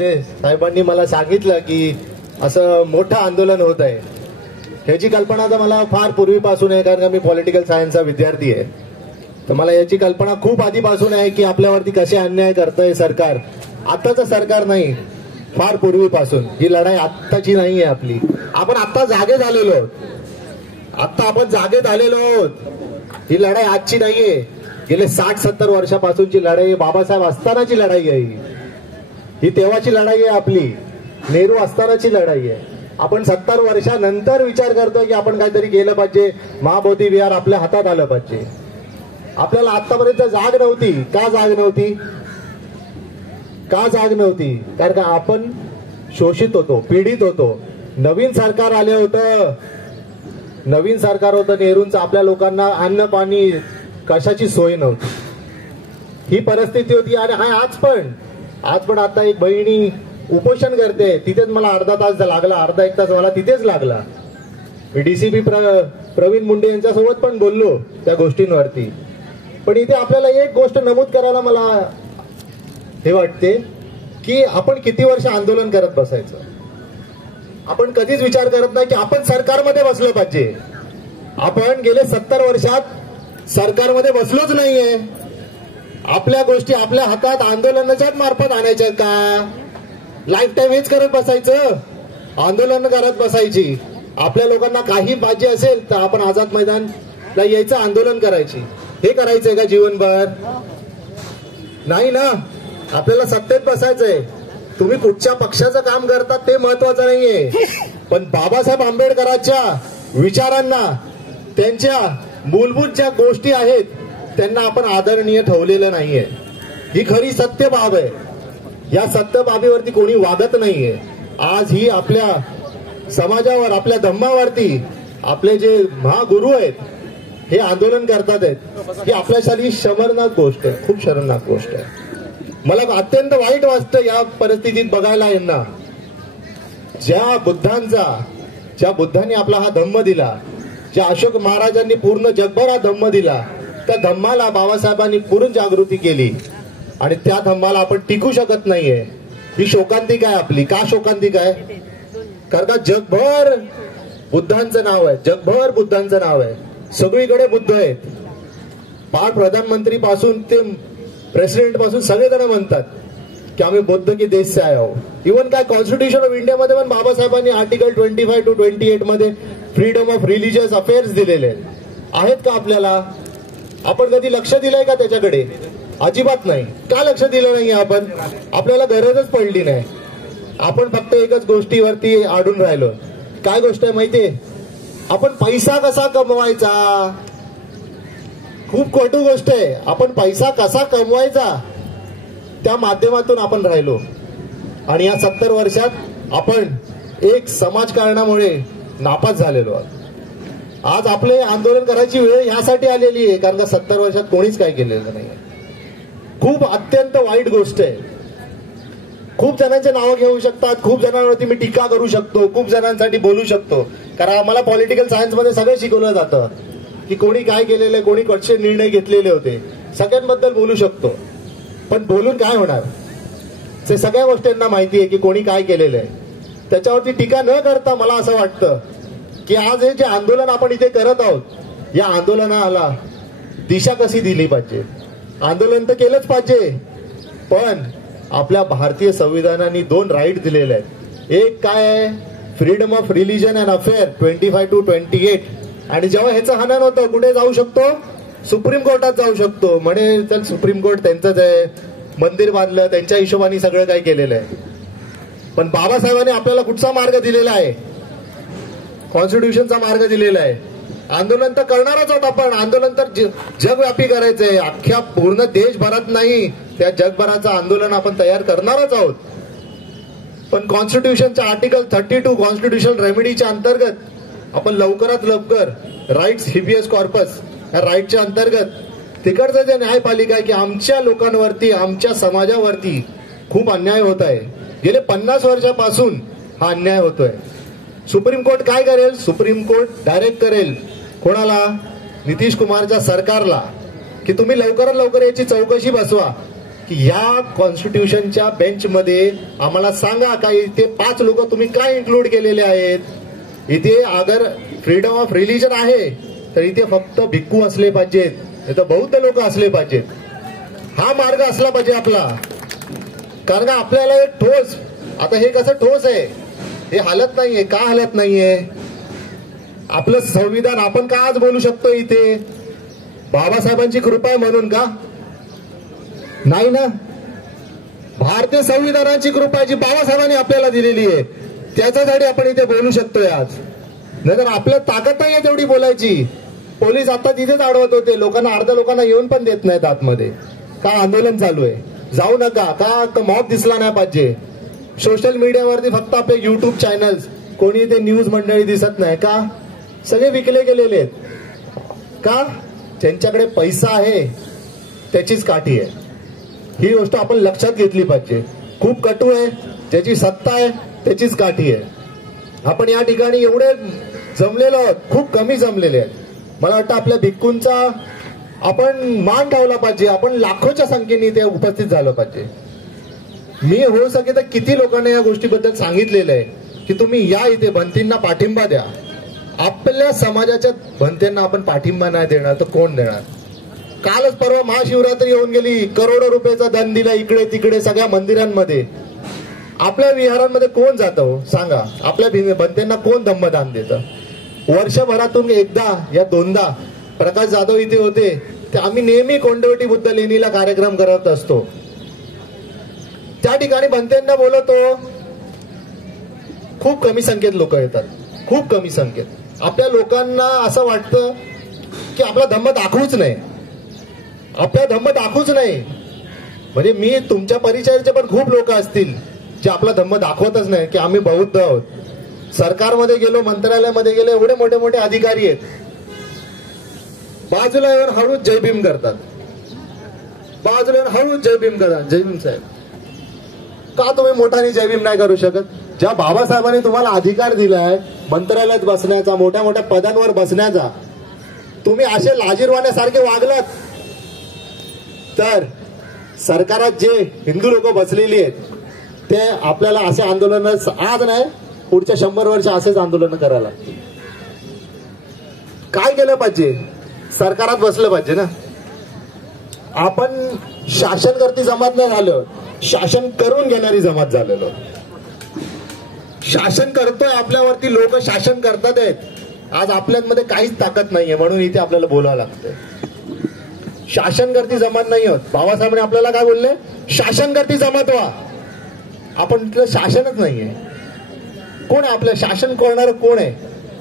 साहेबांनी मला सांगितलं की असं मोठं आंदोलन होत आहे. ह्याची कल्पना तर मला फार पूर्वीपासून आहे, कारण का मी पॉलिटिकल सायन्सचा विद्यार्थी आहे. तर मला याची कल्पना खूप आधीपासून आहे की आपल्यावरती कसे अन्याय करतंय सरकार. आत्ताचं सरकार नाही, फार पूर्वीपासून. ही लढाई आत्ताची नाही आहे आपली. आपण आत्ता जागे झालेलो आहोत. आत्ता आपण जागे झालेलो आहोत. ही लढाई आजची नाहीये. गेले 60-70 वर्षापासूनची लढाई, बाबासाहेब असतानाची लढाई आहे ही तेव्हाची लढाई आहे आपली. नेहरू असतानाची लढाई आहे. आपण 70 वर्षानंतर विचार करतोय की आपण काहीतरी केलं पाहिजे, महाबोधी विहार आपल्या हातात आलं पाहिजे. आपल्याला आतापर्यंत जाग नव्हती. का जाग नव्हती? का जाग नव्हती? कारण का आपण शोषित होतो, पीडित होतो. नवीन सरकार आले होतं, नवीन सरकार होतं नेहरूंचं. आपल्या लोकांना अन्न पाणी कशाची सोय नव्हती. ही परिस्थिती होती. आणि आज पण आता एक बहिणी उपोषण करते. तिथेच मला अर्धा तास लागला, अर्धा एक तास मला तिथेच लागला. मी डीसीपी प्रवीण मुंडे यांच्यासोबत पण बोललो त्या गोष्टींवरती. पण इथे आपल्याला एक गोष्ट नमूद करायला मला हे वाटते की आपण किती वर्ष आंदोलन करत बसायचं. आपण कधीच विचार करत नाही की आपण सरकारमध्ये बसलो पाहिजे. आपण गेले 70 वर्षात सरकारमध्ये बसलोच नाहीये. आपल्या गोष्टी आपल्या हातात आंदोलनाच्याच मार्फत आणायच्या का? लाईफ टाईम हेच करत बसायचं, आंदोलन करत बसायची. आपल्या लोकांना काही पाहिजे असेल तर आपण आझाद मैदानला यायचं, आंदोलन करायची. हे करायचंय का जीवनभर? नाही ना. आपल्याला सत्तेत बसायचंय. तुम्ही कुठच्या पक्षाचं काम करतात ते महत्वाचं नाहीये, पण बाबासाहेब आंबेडकरांच्या विचारांना, त्यांच्या मूलभूत ज्या गोष्टी आहेत त्यांना आपण आदरणीय ठेवलेलं नाहीये. ही खरी सत्य बाब आहे. या सत्य बाबीवरती कोणी वागत नाहीये. आज ही आपल्या समाजावर, आपल्या धम्मावरती आपले जे महागुरु आहेत हे आंदोलन करतात आहेत. ही आपल्यासाठी शर्मनाक गोष्ट आहे, खूप शर्मनाक गोष्ट आहे. मला अत्यंत वाईट वाटतं या परिस्थितीत बघायला यांना. ज्या बुद्धांनी आपला हा धम्म दिला, ज्या अशोक महाराजांनी पूर्ण जगभर हा धम्म दिला, त्या धम्माला बाबासाहेबांनी पूर्ण जागृती केली आणि त्या धम्माला आपण टिकू शकत नाहीये. ही शोकांतिका आहे आपली. का शोकांतिका आहे? कारण का जगभर बुद्धांचं नाव आहे, जगभर बुद्धांचं नाव आहे. सगळीकडे बुद्ध आहेत. प्रधानमंत्री पासून ते प्रेसिडेंट पासून सगळेजण म्हणतात की आम्ही बुद्ध की देश से आए हो. इव्हन काय कॉन्स्टिट्यूशन ऑफ इंडियामध्ये पण बाबासाहेबांनी आर्टिकल 25 to 28 मध्ये फ्रीडम ऑफ रिलिजियस अफेअर्स दिलेले आहेत का आपल्याला? आपण कधी लक्ष दिलंय का त्याच्याकडे? अजिबात नाही. का लक्ष दिलं नाही आपण? आपल्याला गरजच पडली नाही. आपण फक्त एकच गोष्टीवरती अडून राहिलो. काय गोष्ट आहे माहितीये? आपण पैसा कसा कमवायचा. खूप खोटी गोष्ट आहे. आपण पैसा कसा कमवायचा त्या माध्यमातून आपण राहिलो. आणि या 70 वर्षात आपण एक समाजकारणामुळे नापास झालेलो आहोत. आज आपले आंदोलन करायची वेळ ह्यासाठी आलेली आहे कारण का 70 वर्षात कोणीच काय केलेलं नाही. खूप अत्यंत वाईट गोष्ट आहे. खूप जणांचे नावं घेऊ शकतात, खूप जणांवरती मी टीका करू शकतो, खूप जणांसाठी बोलू शकतो. कारण आम्हाला पॉलिटिकल सायन्स मध्ये सगळं शिकवलं जातं की कोणी काय केलेलं, कोणी कसे निर्णय घेतलेले होते, सगळ्यांबद्दल बोलू शकतो. पण बोलून काय होणार? ते सगळ्या गोष्टींना माहिती आहे की कोणी काय केलेलं आहे. त्याच्यावरती टीका न करता मला असं वाटतं की आज हे जे आंदोलन आपण इथे करत आहोत, या आंदोलनाला दिशा कशी दिली पाहिजे. आंदोलन तर केलंच पाहिजे, पण आपल्या भारतीय संविधानाने 2 राईट दिलेले आहेत. एक काय आहे? Freedom of religion and affair 25 to 28. आणि जेव्हा ह्याचं हनन होतं कुठे जाऊ शकतो? सुप्रीम कोर्टात जाऊ शकतो. म्हणे चल सुप्रीम कोर्ट त्यांचंच आहे, मंदिर बांधलं, त्यांच्या हिशोबाने सगळं काही केलेलं आहे. पण बाबासाहेबांनी आपल्याला कुठचा मार्ग दिलेला आहे? कॉन्स्टिट्यूशनचा मार्ग दिलेला आहे. आंदोलन तर करणारच आहोत आपण. आंदोलन तर जगव्यापी करायचंय. अख्ख्या पूर्ण देशभरात नाही, त्या जगभराचं आंदोलन आपण तयार करणारच आहोत. पण कॉन्स्टिट्यूशनच्या आर्टिकल 32 कॉन्स्टिट्यूशनल रेमेडीच्या अंतर्गत आपण लवकरात लवकर राईट्स हिबियस कॉर्पस या राईटच्या अंतर्गत तिकडचं जे न्यायपालिका आहे की आमच्या लोकांवरती, आमच्या समाजावरती खूप अन्याय होत आहे. गेले 50 वर्षापासून हा अन्याय होतोय. सुप्रीम कोर्ट काय करेल? सुप्रीम कोर्ट डायरेक्ट करेल कोणाला? नितीश कुमारच्या सरकारला की तुम्ही लवकरात लवकर याची चौकशी बसवा. की या कॉन्स्टिट्यूशनच्या बेंचमध्ये आम्हाला सांगा का इथे 5 लोक तुम्ही काय इन्क्लूड केलेले आहेत. इथे अगर फ्रीडम ऑफ रिलीजन आहे तर इथे फक्त भिक्खू असले पाहिजेत, नाही तर बौद्ध लोक असले पाहिजेत. हा मार्ग असला पाहिजे आपला. कारण का आपल्याला एक ठोस, आता हे कसं ठोस आहे, हे हालत नाहीये. का हालत नाहीये? आपलं संविधान आपण का आज बोलू शकतो इथे? बाबासाहेबांची कृपा आहे म्हणून का? नाही ना. भारतीय संविधानाची कृपा जी बाबासाहेबांनी आपल्याला दिलेली आहे त्याच्यासाठी आपण इथे बोलू शकतोय आज. नाहीतर आपल्याला ताकद नाहीये तेवढी बोलायची. पोलीस आता तिथेच अडवत होते लोकांना, अर्ध्या लोकांना येऊन पण देत नाहीत आतमध्ये. का आंदोलन चालू आहे, जाऊ नका. का मॉब दिसला नाही पाहिजे. सोशल मीडियावरती फक्त आपले युट्यूब चॅनल्स, कोणी ते न्यूज मंडळी दिसत नाही का? सगळे विकले गेलेले आहेत. का? ज्यांच्याकडे पैसा आहे त्याचीच काठी आहे. ही गोष्ट आपण लक्षात घेतली पाहिजे. खूप कटू आहे, ज्याची सत्ता आहे त्याचीच काठी आहे. आपण या ठिकाणी एवढे जमलेलो आहोत, खूप कमी जमलेले आहेत. मला वाटतं आपल्या भिक्खूंचा आपण मान ठेवला पाहिजे. आपण लाखोच्या संख्येने इथे उपस्थित झालं पाहिजे. मी होऊ सके तर किती लोकांना या गोष्टीबद्दल सांगितलेलं आहे की तुम्ही या इथे भंतींना पाठिंबा द्या. आपल्या समाजाच्या भंतेंना आपण पाठिंबा नाही देणार तर कोण देणार? कालच परवा महाशिवरात्री येऊन गेली, करोडो रुपयाचा दान दिला इकडे तिकडे सगळ्या मंदिरांमध्ये. आपल्या विहारांमध्ये कोण जातं सांगा? आपल्या भंतेंना कोण धम्मदान देतं? वर्षभरातून एकदा या दोनदा प्रकाश जाधव इथे होते, ते आम्ही नेहमी कोंडवटी बुद्ध लेणीला कार्यक्रम करत असतो. त्या ठिकाणी भंतेंना बोलवतो, खूप कमी संख्येत लोक येतात, खूप कमी संख्येत. आपल्या लोकांना असं वाटतं की आपला धम्म दाखवूच नाही, आपला धम्म दाखवूच नाही. म्हणजे मी तुमच्या परिचयाचे पण खूप लोक असतील जे आपला धम्म दाखवतच नाही की आम्ही बौद्ध आहोत. सरकारमध्ये गेलो, मंत्रालयामध्ये गेलो, एवढे मोठे मोठे अधिकारी आहेत, बाजूला येऊन हळूच जय भीम करतात, बाजूला येऊन हळूच जय भीम करतात. जय भीम साहेब, का तुम्ही मोठ्याने जय भीम नाही करू शकत? ज्या बाबासाहेबांनी तुम्हाला अधिकार दिलाय मंत्रालयात बसण्याचा, मोठ्या मोठ्या पदांवर बसण्याचा, तुम्ही असे लाजीरवाण्यासारखे वागलात तर सरकारात जे हिंदू लोक बसलेली आहेत ते आपल्याला असे आंदोलन आज नाही पुढच्या 100 वर्ष असेच आंदोलन करायला. काय केलं पाहिजे? सरकारात बसलं पाहिजे ना. आपण शासनकर्ती जमात नाही झालं, शासन करून घेणारी जमात झालेलो. शासन करतोय आपल्यावरती, लोक शासन करतात आहेत. आज आपल्यामध्ये काहीच ताकद नाहीये म्हणून इथे आपल्याला बोलावं लागतंय. शासनकर्ती जमात नाही होत. बाबासाहेबांनी आपल्याला काय बोलले? शासनकर्ती जमात व्हा. आपण तिथलं शासनच नाहीये. कोण आहे आपलं शासन करणार? कोण आहे?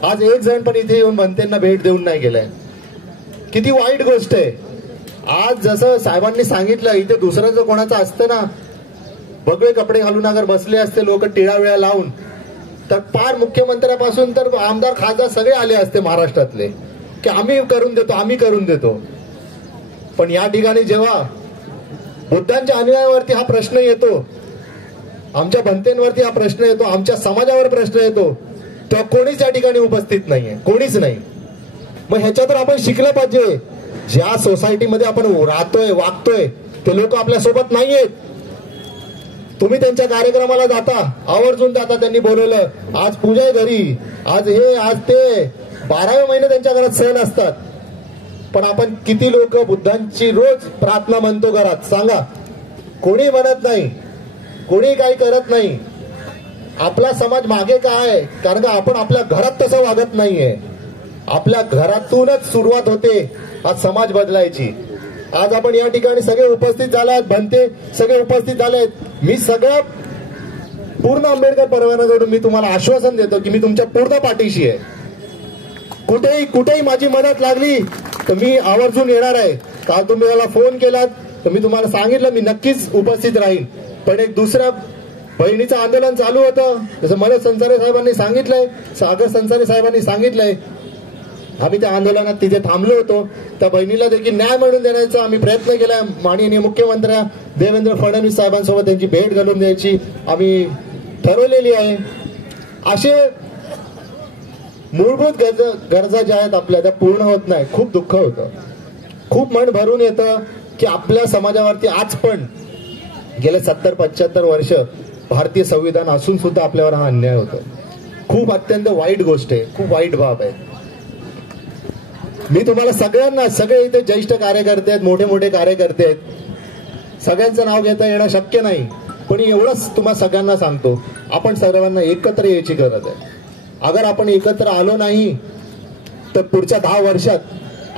आज एक जण पण इथे येऊन भंतेंना भेट देऊन नाही गेलाय. किती वाईट गोष्ट आहे. आज जसं साहेबांनी सांगितलं, इथे दुसरं जर कोणाचं असतं ना, भगवे कपडे घालून अगर बसले असते लोक टिळाविळा लावून, तर पार मुख्यमंत्र्यापासून तर आमदार खासदार सगळे आले असते महाराष्ट्रातले की आम्ही करून देतो, आम्ही करून देतो. पण या ठिकाणी जेव्हा बुद्धांच्या अनुयायावरती हा प्रश्न येतो, आमच्या भंतेंवरती हा प्रश्न येतो, आमच्या समाजावर प्रश्न येतो, तेव्हा कोणीच या ठिकाणी उपस्थित नाहीये, कोणीच नाही. मग ह्याच्यातून आपण शिकलं पाहिजे. ज्या सोसायटीमध्ये आपण राहतोय, वागतोय, ते लोक आपल्या सोबत नाहीयेत. तुम्ही त्यांच्या कार्यक्रमाला जाता, आवर्जून जाता, त्यांनी बोलवलं, आज पूजा आहे घरी, आज हे आज ते, 12 महिने त्यांच्या घरात सण असतात. पण आपण किती लोक बुद्धांची रोज प्रार्थना म्हणतो घरात? सांगा. कोणी म्हणत नाही, कोणी काही करत नाही. आपला समाज मागे काय? कारण का आपण आपल्या घरात तसं वागत नाहीये. आपल्या घरातूनच सुरुवात होते आज समाज बदलायची. आज आपण या ठिकाणी सगळे उपस्थित झालात, भंते सगळे उपस्थित झालेत. मी सगळं पूर्ण आंबेडकर परवानाकडून मी तुम्हाला आश्वासन देतो की मी तुमच्या पूर्ण पाठीशी आहे. कुठेही माझी मदत लागली तर मी आवर्जून येणार आहे. काल तुम्ही मला फोन केलात तर मी तुम्हाला सांगितलं मी नक्कीच उपस्थित राहीन. पण एक दुसऱ्या बहिणीचं आंदोलन चालू होतं, जसं मनोज संसारे साहेबांनी सांगितलंय, सागर संसारे साहेबांनी सांगितलंय, आम्ही त्या आंदोलनात तिथे थांबलो होतो. त्या बहिणीला देखील न्याय मिळवून देण्याचा आम्ही प्रयत्न केला. माननीय मुख्यमंत्री देवेंद्र फडणवीस साहेबांसोबत त्यांची भेट घालून द्यायची आम्ही ठरवलेली आहे. असे मूलभूत गरजा ज्या आहेत आपल्या त्या पूर्ण होत नाही. खूप दुःख होतं, खूप मन भरून येतं की आपल्या समाजावरती आज पण गेले 70-75 वर्ष भारतीय संविधान असून सुद्धा आपल्यावर हा अन्याय होतो. खूप अत्यंत वाईट गोष्ट आहे, खूप वाईट बाब आहे. मी तुम्हाला सगळ्यांना, सगळे इथे ज्येष्ठ कार्यकर्ते आहेत, मोठे मोठे कार्यकर्ते आहेत, सगळ्यांचं नाव घेता येणं शक्य नाही, पण एवढंच तुम्हाला सगळ्यांना सांगतो, आपण सर्वांना एकत्र यायची गरज आहे. अगर आपण एकत्र आलो नाही तर पुढच्या 10 वर्षात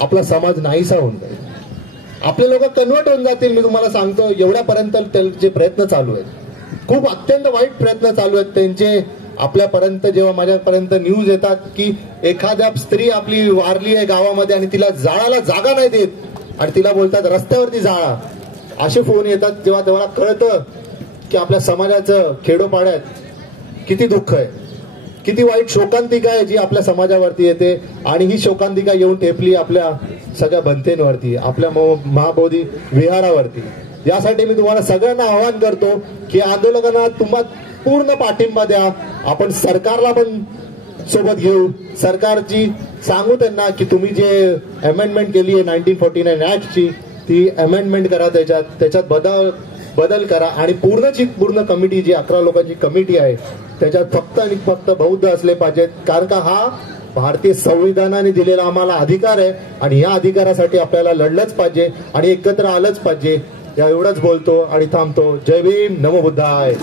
आपला समाज नाहीसा होऊन जाईल. आपले लोक कन्वर्ट होऊन जातील. मी तुम्हाला सांगतो, एवढ्यापर्यंत त्यांचे प्रयत्न चालू आहेत, खूप अत्यंत वाईट प्रयत्न चालू आहेत त्यांचे. आपल्यापर्यंत जेव्हा माझ्यापर्यंत न्यूज येतात की एखाद्या स्त्री आपली वारली आहे गावामध्ये आणि तिला जाळाला जागा नाही देत आणि तिला बोलतात रस्त्यावरती जाळा, असे फोन येतात, तेव्हा तेव्हा कळतं की आपल्या समाजाचं खेडोपाड्यात किती दुःख आहे, किती वाईट शोकांतिका आहे जी आपल्या समाजावरती येते. आणि ही शोकांतिका येऊन ठेपली आपल्या सगळ्या बनतेंवरती, आपल्या महाबोधी विहारावरती. यासाठी मी तुम्हाला सगळ्यांना आवाहन करतो की आंदोलकांना तुम्हाला पूर्ण पाठिंबा द्या. आपण सरकारला पण सोबत घेऊ, सरकारची सांगू त्यांना की तुम्ही जे अमेंडमेंट केली आहे 1949 ऍक्टची, ती अमेंडमेंट करा, त्याच्यात बदल करा. आणि पूर्ण कमिटी, जी 11 लोकांची कमिटी आहे, त्याच्यात फक्त आणि फक्त बौद्ध असले पाहिजेत. कारण का हा भारतीय संविधानाने दिलेला आम्हाला अधिकार आहे आणि या अधिकारासाठी आपल्याला लढलंच पाहिजे आणि एकत्र आलंच पाहिजे. या एवढंच बोलतो आणि थांबतो. जय भीम, नमो बुद्धाय.